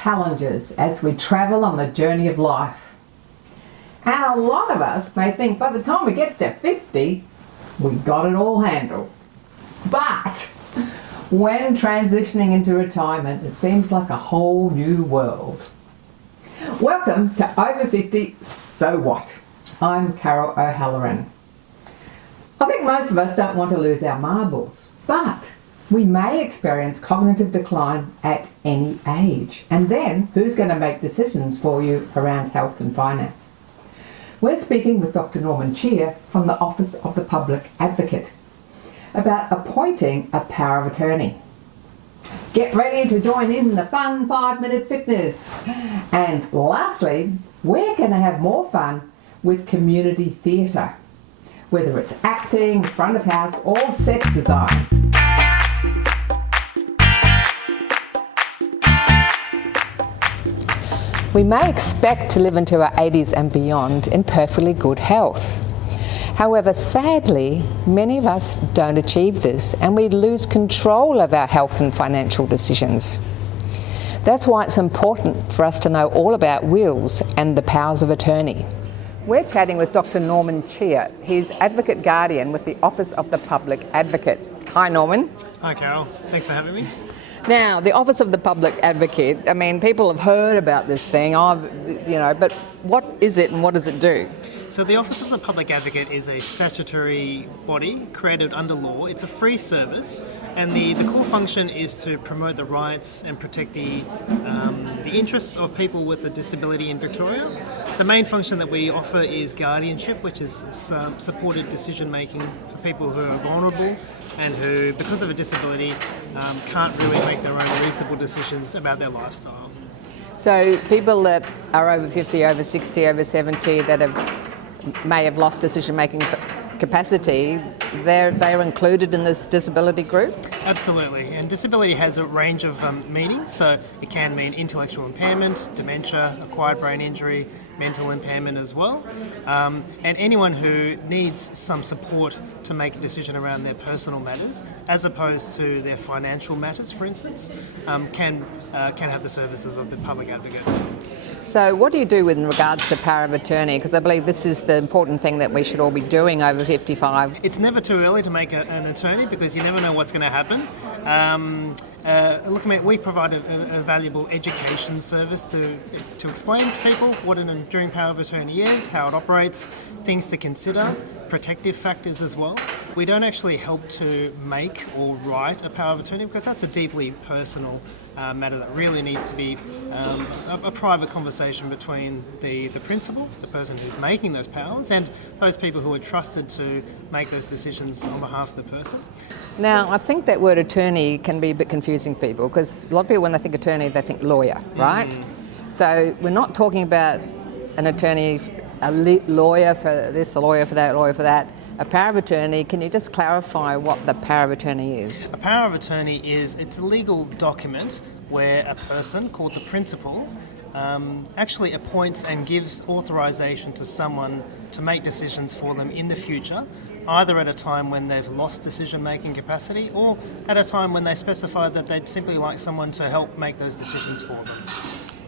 challenges as we travel on the journey of life. And a lot of us may think by the time we get to 50, we've got it all handled. But when transitioning into retirement, it seems like a whole new world. Welcome to Over 50, So What? I'm Carol O'Halloran. I think most of us don't want to lose our marbles, but we may experience cognitive decline at any age. And then, who's going to make decisions for you around health and finance? We're speaking with Dr Norman Chia from the Office of the Public Advocate about appointing a power of attorney. Get ready to join in the fun 5-minute fitness. And lastly, we're going to have more fun with community theatre, whether it's acting, front of house or set design. We may expect to live into our 80s and beyond in perfectly good health. However, sadly, many of us don't achieve this and we lose control of our health and financial decisions. That's why it's important for us to know all about wills and the powers of attorney. We're chatting with Dr Norman Chia. He's Advocate Guardian with the Office of the Public Advocate. Hi Norman. Hi Carol, thanks for having me. Now, the Office of the Public Advocate, I mean, people have heard about this thing, but what is it and what does it do? So the Office of the Public Advocate is a statutory body created under law. It's a free service, and the core function is to promote the rights and protect the interests of people with a disability in Victoria. The main function that we offer is guardianship, which is supported decision making for people who are vulnerable and who, because of a disability, can't really make their own reasonable decisions about their lifestyle. So people that are over 50, over 60, over 70 that may have lost decision-making capacity, they're included in this disability group? Absolutely, and disability has a range of meanings, so it can mean intellectual impairment, dementia, acquired brain injury, mental impairment as well, and anyone who needs some support to make a decision around their personal matters, as opposed to their financial matters, for instance, can have the services of the public advocate. So what do you do in regards to power of attorney? Because I believe this is the important thing that we should all be doing over 55. It's never too early to make an attorney because you never know what's going to happen. We provide a valuable education service to explain to people what an enduring power of attorney is, how it operates, things to consider, protective factors as well. We don't actually help to make or write a power of attorney because that's a deeply personal matter that really needs to be a private conversation between the principal, the person who's making those powers, and those people who are trusted to make those decisions on behalf of the person. Now, I think that word attorney can be a bit confusing for people because a lot of people, when they think attorney, they think lawyer, right? So we're not talking about an attorney, a lawyer for this, a lawyer for that, a lawyer for that. A power of attorney, can you just clarify what the power of attorney is? A power of attorney it's a legal document where a person called the principal actually appoints and gives authorisation to someone to make decisions for them in the future, either at a time when they've lost decision-making capacity or at a time when they specify that they'd simply like someone to help make those decisions for them.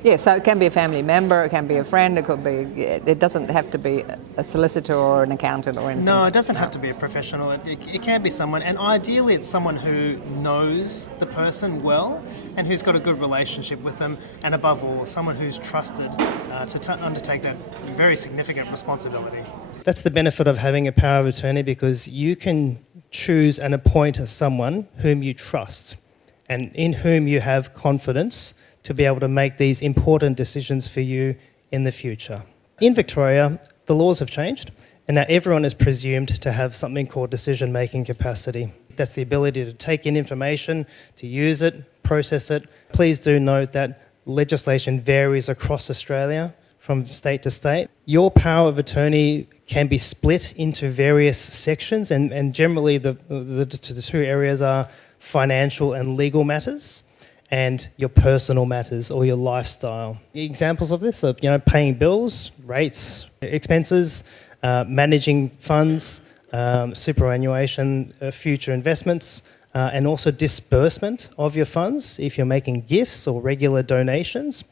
Yeah, so it can be a family member, it can be a friend, it doesn't have to be a solicitor or an accountant or anything. No, it doesn't have to be a professional. It can be someone, and ideally it's someone who knows the person well and who's got a good relationship with them, and above all, someone who's trusted to undertake that very significant responsibility. That's the benefit of having a power of attorney, because you can choose and appoint someone whom you trust and in whom you have confidence to be able to make these important decisions for you in the future. In Victoria, the laws have changed, and now everyone is presumed to have something called decision-making capacity. That's the ability to take in information, to use it, process it. Please do note that legislation varies across Australia from state to state. Your power of attorney can be split into various sections, and generally the two areas are financial and legal matters, and your personal matters or your lifestyle. Examples of this are, paying bills, rates, expenses, managing funds, superannuation, future investments, and also disbursement of your funds if you're making gifts or regular donations.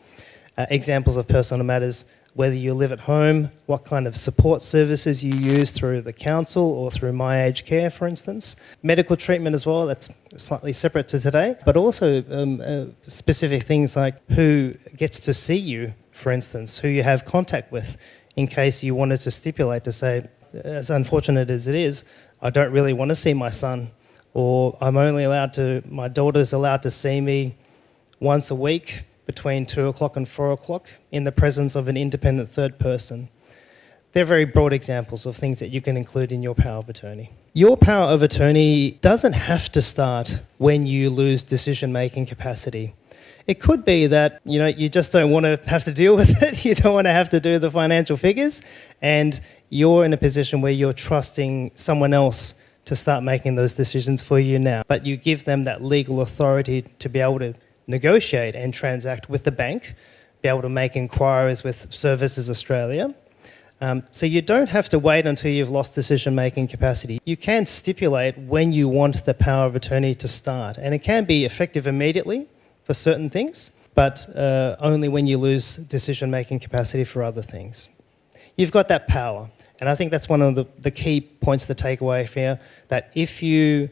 Examples of personal matters: whether you live at home, what kind of support services you use through the council or through My Aged Care, for instance. Medical treatment as well, that's slightly separate to today, but also specific things like who gets to see you, for instance, who you have contact with, in case you wanted to stipulate to say, as unfortunate as it is, I don't really want to see my son, or my daughter's allowed to see me once a week between 2 o'clock and 4 o'clock in the presence of an independent third person. They're very broad examples of things that you can include in your power of attorney. Your power of attorney doesn't have to start when you lose decision-making capacity. It could be that you just don't want to have to deal with it, you don't want to have to do the financial figures, and you're in a position where you're trusting someone else to start making those decisions for you now. But you give them that legal authority to be able to negotiate and transact with the bank, be able to make inquiries with Services Australia. So you don't have to wait until you've lost decision-making capacity. You can stipulate when you want the power of attorney to start, and it can be effective immediately for certain things, but only when you lose decision-making capacity for other things. You've got that power, and I think that's one of the key points to take away here, that if you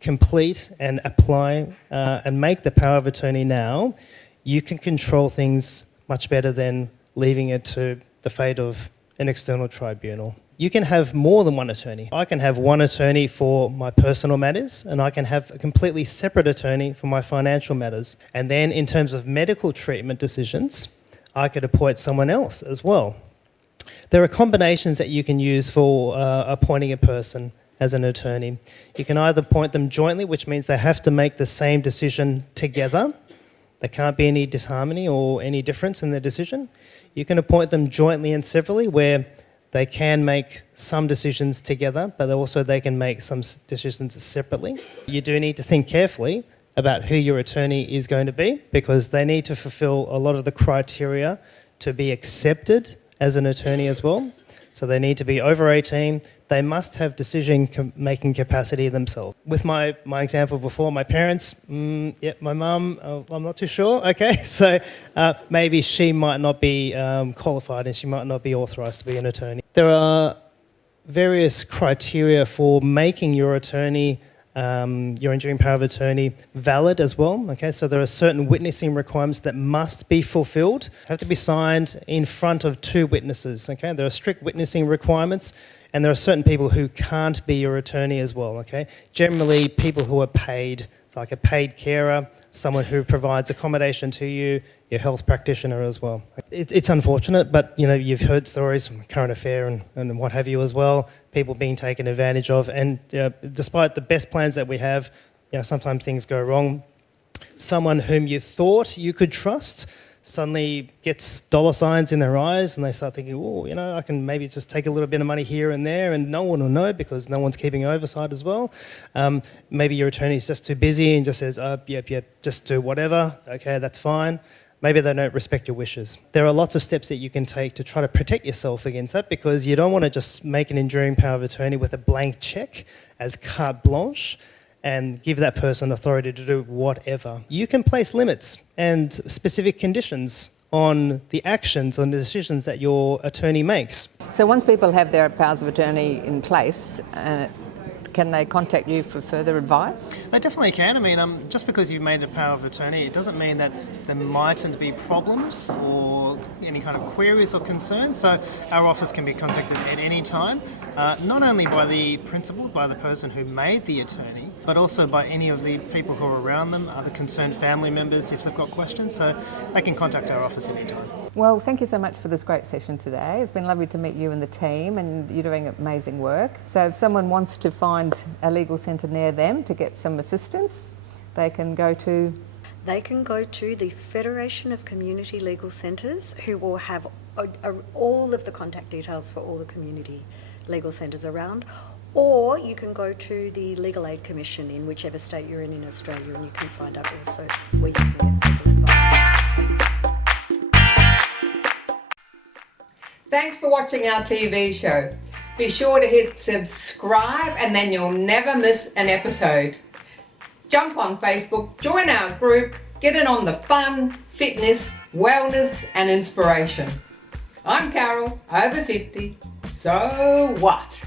complete and apply and make the power of attorney now, you can control things much better than leaving it to the fate of an external tribunal. You can have more than one attorney. I can have one attorney for my personal matters, and I can have a completely separate attorney for my financial matters. And then in terms of medical treatment decisions, I could appoint someone else as well. There are combinations that you can use for appointing a person as an attorney. You can either appoint them jointly, which means they have to make the same decision together. There can't be any disharmony or any difference in their decision. You can appoint them jointly and severally, where they can make some decisions together, but also they can make some decisions separately. You do need to think carefully about who your attorney is going to be, because they need to fulfil a lot of the criteria to be accepted as an attorney as well. So they need to be over 18. They must have decision-making capacity themselves. With my example before, my parents, my mum, I'm not too sure, okay? So maybe she might not be qualified and she might not be authorised to be an attorney. There are various criteria for making your attorney, your enduring power of attorney, valid as well, okay? So there are certain witnessing requirements that must be fulfilled, have to be signed in front of 2 witnesses, okay? There are strict witnessing requirements, and there are certain people who can't be your attorney as well, okay? Generally, people who are paid, like a paid carer, someone who provides accommodation to you, your health practitioner as well. It's unfortunate, but you've heard stories from Current Affair and what have you as well, people being taken advantage of, and despite the best plans that we have, sometimes things go wrong. Someone whom you thought you could trust suddenly gets dollar signs in their eyes, and they start thinking, I can maybe just take a little bit of money here and there, and no one will know because no one's keeping oversight as well. Maybe your attorney's just too busy and just says, yep, just do whatever, okay, that's fine. Maybe they don't respect your wishes. There are lots of steps that you can take to try to protect yourself against that, because you don't want to just make an enduring power of attorney with a blank cheque as carte blanche and give that person authority to do whatever. You can place limits and specific conditions on the actions, on the decisions that your attorney makes. So once people have their powers of attorney in place, can they contact you for further advice? They definitely can. I mean, just because you've made a power of attorney, it doesn't mean that there mightn't be problems or any kind of queries or concerns. So our office can be contacted at any time, not only by the principal, by the person who made the attorney, but also by any of the people who are around them, other concerned family members if they've got questions. So they can contact our office anytime. Well, thank you so much for this great session today. It's been lovely to meet you and the team, and you're doing amazing work. So if someone wants to find a legal centre near them to get some assistance, they can go to... They can go to the Federation of Community Legal Centres, who will have all of the contact details for all the community legal centres around, or you can go to the Legal Aid Commission in whichever state you're in Australia, and you can find out also where you can get legal advice. Thanks for watching our TV show. Be sure to hit subscribe and then you'll never miss an episode. Jump on Facebook, join our group, get in on the fun, fitness, wellness and inspiration. I'm Carol, over 50, so what?